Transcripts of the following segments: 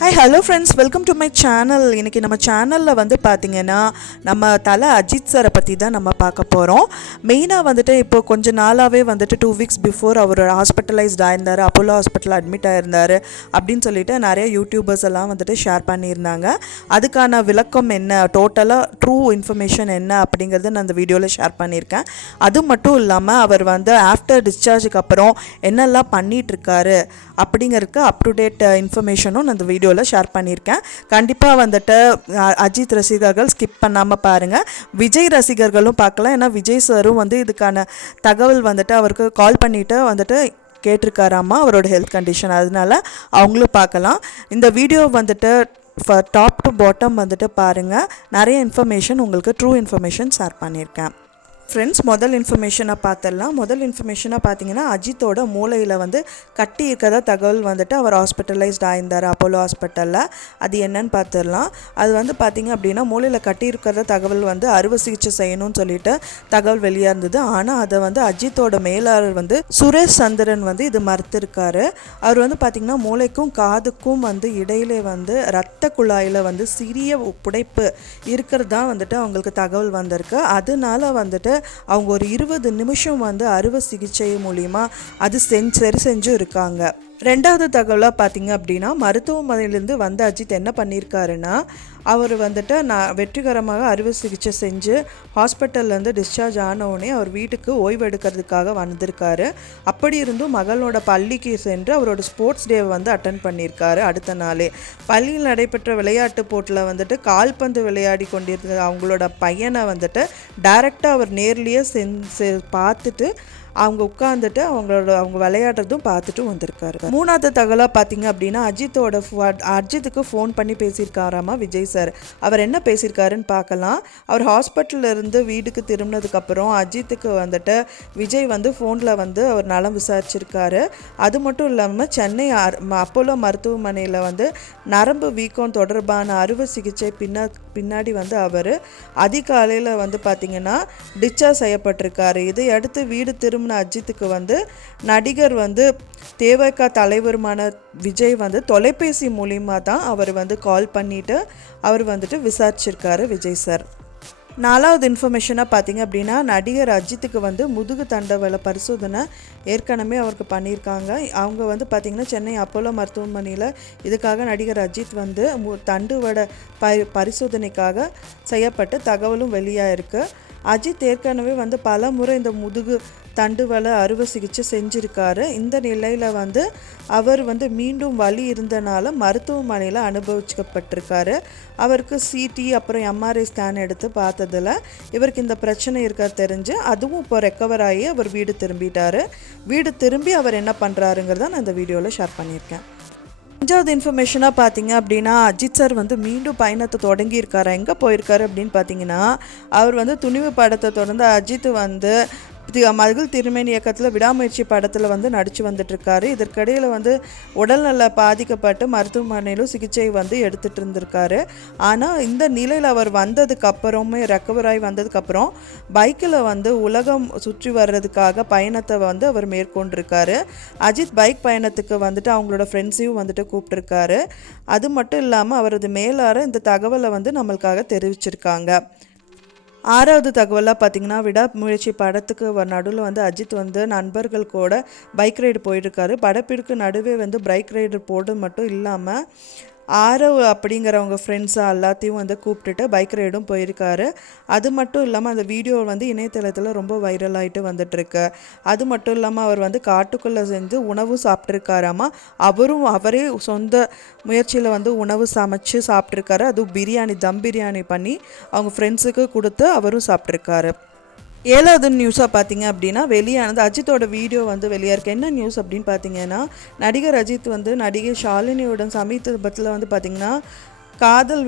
Hi hello friends, welcome to my channel. இன்றைக்கி நம்ம சேனலில் வந்து பார்த்திங்கன்னா நம்ம தலை அஜித் சாரை பற்றி தான் நம்ம பார்க்க போகிறோம். மெயினாக வந்துட்டு இப்போ கொஞ்சம் நாளாகவே வந்துட்டு 2 வீக்ஸ் பிஃபோர் அவர் ஹாஸ்பிட்டலைஸ்ட் ஆயிருந்தார், அப்போலோ ஹாஸ்பிட்டல் அட்மிட் ஆயிருந்தார் அப்படின்னு சொல்லிட்டு நிறைய யூடியூபர்ஸ் எல்லாம் வந்துட்டு ஷேர் பண்ணியிருந்தாங்க. அதுக்கான விளக்கம் என்ன, டோட்டலாக ட்ரூ இன்ஃபர்மேஷன் என்ன அப்படிங்கிறத நான் அந்த வீடியோவில் ஷேர் பண்ணியிருக்கேன். அது மட்டும் இல்லாமல் அவர் வந்து ஆஃப்டர் டிஸ்சார்ஜுக்கு அப்புறம் என்னெல்லாம் பண்ணிகிட்ருக்காரு அப்படிங்கிறதுக்கு அப் டு டேட் இன்ஃபர்மேஷனும் நான் அந்த வீடியோவில் ஷேர் பண்ணியிருக்கேன். கண்டிப்பாக வந்துட்டு அஜித் ரசிகர்கள் ஸ்கிப் பண்ணாமல் பாருங்கள். விஜய் ரசிகர்களும் பார்க்கலாம். ஏன்னா விஜய் சாரும் வந்து இதுக்கான தகவல் வந்துட்டு அவருக்கு கால் பண்ணிவிட்டு வந்துட்டு கேட்டிருக்காராமா அவரோட ஹெல்த் கண்டிஷன். அதனால அவங்களும் பார்க்கலாம். இந்த வீடியோ வந்துட்டு டாப் டு பாட்டம் வந்துட்டு பாருங்கள். நிறைய இன்ஃபர்மேஷன் உங்களுக்கு ட்ரூ இன்ஃபர்மேஷன் ஷேர் பண்ணியிருக்கேன். ஃப்ரெண்ட்ஸ், முதல் இன்ஃபர்மேஷனாக பார்த்துடலாம். முதல் இன்ஃபர்மேஷனாக பார்த்தீங்கன்னா அஜித்தோட மூளையில் வந்து கட்டி இருக்கிறதா தகவல் வந்துட்டு அவர் ஹாஸ்பிட்டலைஸ்ட் ஆயிருந்தார் அப்போலோ ஹாஸ்பிட்டலில். அது என்னன்னு பார்த்துடலாம். அது வந்து பார்த்திங்க அப்படின்னா மூளையில் கட்டி இருக்கிறத தகவல் வந்து அறுவை சிகிச்சை செய்யணும்னு சொல்லிட்டு தகவல் வெளியாக இருந்தது. ஆனால் அதை வந்து அஜித்தோட மேலாளர் வந்து சுரேஷ் சந்திரன் வந்து இது மறுத்திருக்காரு. அவர் வந்து பார்த்திங்கன்னா மூளைக்கும் காதுக்கும் வந்து இடையிலே வந்து இரத்த குழாயில் வந்து சிறிய புடைப்பு இருக்கிறதா வந்துட்டு அவங்களுக்கு தகவல் வந்திருக்கு. அதனால வந்துட்டு அவங்க ஒரு 20 நிமிஷம் வந்து அறுவை சிகிச்சை மூலிமா அது சரி செஞ்சு இருக்காங்க. ரெண்டாவது தகவலாக பார்த்தீங்க அப்படின்னா மருத்துவமனையிலேருந்து வந்த அஜித் என்ன பண்ணியிருக்காருன்னா அவர் வந்துட்டு வெற்றிகரமாக அறுவை சிகிச்சை செஞ்சு ஹாஸ்பிட்டல்லேருந்து டிஸ்சார்ஜ் ஆனவுடனே அவர் வீட்டுக்கு ஓய்வு எடுக்கிறதுக்காக வந்திருக்காரு. அப்படி இருந்தும் மகளோட பள்ளிக்கு சென்று அவரோட ஸ்போர்ட்ஸ் டேவை வந்து அட்டன் பண்ணியிருக்காரு. அடுத்த நாளே பள்ளியில் நடைபெற்ற விளையாட்டு போட்டியில் வந்துட்டு கால்பந்து விளையாடி கொண்டிருந்த அவங்களோட பையனை வந்துட்டு டைரெக்டாக அவர் நேர்லேயே பார்த்துட்டு அவங்க உட்காந்துட்டு அவங்க விளையாடுறதும் பார்த்துட்டு வந்திருக்காரு. மூணாவது தகவலாக பார்த்தீங்க அப்படின்னா அஜித்துக்கு ஃபோன் பண்ணி பேசியிருக்காராமா விஜய் சார். அவர் என்ன பேசியிருக்காருன்னு பார்க்கலாம். அவர் ஹாஸ்பிட்டலில் இருந்து வீட்டுக்கு திரும்பினதுக்கப்புறம் அஜித்துக்கு வந்துட்டு விஜய் வந்து ஃபோனில் வந்து அவர் நலம் விசாரிச்சிருக்காரு. அது மட்டும் இல்லாமல் சென்னை அப்போலோ மருத்துவமனையில் வந்து நரம்பு வீக்கம் தொடர்பான அறுவை சிகிச்சை பின்னாடி வந்து அவர் அதிகாலையில் வந்து பார்த்திங்கன்னா டிஸ்சார்ஜ் செய்யப்பட்டிருக்காரு. இதை அடுத்து வீடு திரும்பின அஜித்துக்கு வந்து நடிகர் வந்து தேவைக்கா தலைவருமான விஜய் வந்து தொலைபேசி மூலிமா தான் அவர் வந்து கால் பண்ணிவிட்டு அவர் வந்துட்டு விசாரிச்சிருக்காரு விஜய் சார். நாலாவது இன்ஃபர்மேஷனாக பார்த்தீங்க அப்படின்னா நடிகர் அஜித்துக்கு வந்து முதுகு தண்டவள பரிசோதனை ஏற்கனவே அவருக்கு பண்ணியிருக்காங்க. அவங்க வந்து பார்த்திங்கன்னா சென்னை அப்போலோ மருத்துவமனையில் இதுக்காக நடிகர் அஜித் வந்து தண்டுவட பரிசோதனைக்காக செய்யப்பட்டு தகவலும் வெளியாக இருக்குது. அஜித் ஏற்கனவே வந்து பல முறை இந்த முதுகு தண்டுவள அறுவை சிகிச்சை செஞ்சுருக்காரு. இந்த நிலையில் வந்து அவர் வந்து மீண்டும் வலி இருந்தனால மருத்துவமனையில் அனுபவிக்கப்பட்டிருக்காரு. அவருக்கு சிடி அப்புறம் எம்ஆர்ஐ ஸ்கேன் எடுத்து பார்த்ததில் இவருக்கு இந்த பிரச்சனை இருக்க தெரிஞ்சு அதுவும் இப்போ ரெக்கவர் ஆகி அவர் வீடு திரும்பிட்டார். வீடு திரும்பி அவர் என்ன பண்ணுறாருங்கிறத நான் இந்த வீடியோவில் ஷேர் பண்ணியிருக்கேன். அஞ்சாவது இன்ஃபர்மேஷனாக பார்த்தீங்க அப்படின்னா அஜித் சார் வந்து மீண்டும் பயணத்தை தொடங்கியிருக்காரு. எங்கே போயிருக்காரு அப்படின்னு பார்த்தீங்கன்னா அவர் வந்து துணிவு படத்தை தொடர்ந்து அஜித் வந்து மகள் திருமேனி இயக்கத்தில் விடாமுயற்சி படத்தில் வந்து நடித்து வந்துட்டுருக்காரு. இதற்கிடையில் வந்து உடல்நல பாதிக்கப்பட்டு மருத்துவமனையிலும் சிகிச்சை வந்து எடுத்துகிட்டு இருந்திருக்காரு. ஆனால் இந்த நிலையில் அவர் வந்ததுக்கப்புறமே ரெக்கவர் ஆகி வந்ததுக்கப்புறம் பைக்கில் வந்து உலகம் சுற்றி வர்றதுக்காக பயணத்தை வந்து அவர் மேற்கொண்டிருக்காரு. அஜித் பைக் பயணத்துக்கு வந்துட்டு அவங்களோட ஃப்ரெண்ட்ஸையும் வந்துட்டு கூப்பிட்டுருக்காரு. அது மட்டும் இல்லாமல் அவரது மேலார இந்த தகவலை வந்து நம்மளுக்காக தெரிவிச்சிருக்காங்க. ஆறாவது தகவலாக பார்த்திங்கன்னா விடாமுயற்சி படத்துக்கு நடுவில் வந்து அஜித் வந்து நண்பர்கள் கூட பைக் ரைடு போயிருக்காரு. படப்பிற்கு நடுவே வந்து பைக் ரைடு போடு மட்டும் இல்லாமல் ஆரவ் அப்படிங்கிறவங்க ஃப்ரெண்ட்ஸாக எல்லாத்தையும் வந்து கூப்பிட்டுட்டு பைக் ரைடும் போயிருக்காரு. அது மட்டும் இல்லாமல் அந்த வீடியோ வந்து இணையதளத்தில் ரொம்ப வைரல் ஆகிட்டு வந்துட்டுருக்கு. அது மட்டும் இல்லாமல் அவர் வந்து காட்டுக்குள்ளே செஞ்சு உணவும் சாப்பிட்ருக்காராமா. அவரே சொந்த முயற்சியில் வந்து உணவு சமைச்சு சாப்பிட்ருக்காரு. அதுவும் பிரியாணி, தம் பிரியாணி பண்ணி அவங்க ஃப்ரெண்ட்ஸுக்கு கொடுத்து அவரும் சாப்பிட்ருக்காரு. ஏழாவது நியூஸாக பார்த்தீங்க அப்படின்னா வெளியானது அஜித்தோட வீடியோ வந்து வெளியாக இருக்குது. என்ன நியூஸ் அப்படின்னு பார்த்தீங்கன்னா நடிகர் அஜித் வந்து நடிகை ஷாலினியுடன் சமீபத்தில் வந்து பார்த்திங்கன்னா காதல்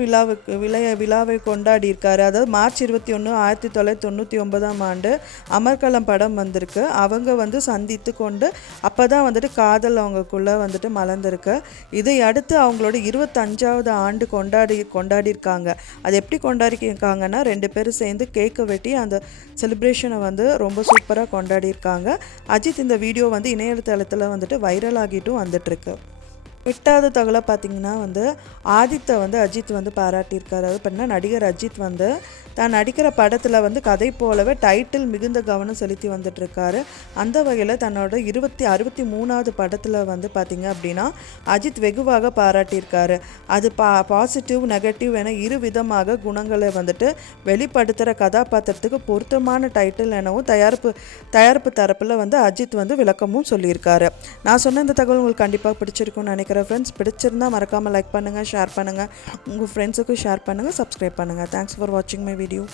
விழாவை கொண்டாடி இருக்காரு. அதாவது மார்ச் 21, 1999 அமர்கலம் படம் வந்திருக்கு. அவங்க வந்து சந்தித்து கொண்டு அப்போ தான் வந்துட்டு காதல் அவங்களுக்குள்ளே வந்துட்டு மலர்ந்திருக்கு. இதை அடுத்து அவங்களோட 25வது ஆண்டு கொண்டாடியிருக்காங்க. அது எப்படி கொண்டாடிருக்காங்கன்னா 2 பேரும் சேர்ந்து கேக்கை வெட்டி அந்த செலிப்ரேஷனை வந்து ரொம்ப சூப்பராக கொண்டாடியிருக்காங்க. அஜித் இந்த வீடியோ வந்து இணையதளத்தில் வந்துட்டு வைரல் ஆகிட்டும் வந்துட்டுருக்கு. எட்டாவது தகவலாக பார்த்தீங்கன்னா வந்து ஆதித்தை வந்து அஜித் வந்து பாராட்டியிருக்காரு. அது பண்ணால் நடிகர் அஜித் வந்து தான் நடிக்கிற படத்தில் வந்து கதை போலவே டைட்டில் மிகுந்த கவனம் செலுத்தி வந்துட்டுருக்காரு. அந்த வகையில் தன்னோட 63வது படத்தில் வந்து பார்த்திங்க அப்படின்னா அஜித் வெகுவாக பாராட்டியிருக்காரு. அது பாசிட்டிவ் நெகட்டிவ் என இரு விதமாக குணங்களை வந்துட்டு வெளிப்படுத்துகிற கதாபாத்திரத்துக்கு பொருத்தமான டைட்டில் எனவும் தயாரிப்பு தரப்பில் வந்து அஜித் வந்து விளக்கமும் சொல்லியிருக்காரு. நான் சொன்ன இந்த தகவல் உங்களுக்கு கண்டிப்பாக பிடிச்சிருக்கும்னு நினைக்கிறேன் ஃப்ரெண்ட்ஸ். பிடிச்சிருந்தா மறக்காமல் லைக் பண்ணுங்கள், ஷேர் பண்ணுங்கள், உங்கள் ஃப்ரெண்ட்ஸுக்கும் ஷேர் பண்ணுங்கள், சப்ஸ்கிரைப் பண்ணுங்கள். தேங்க்ஸ் ஃபார் வாட்சிங் மை வீடியோ.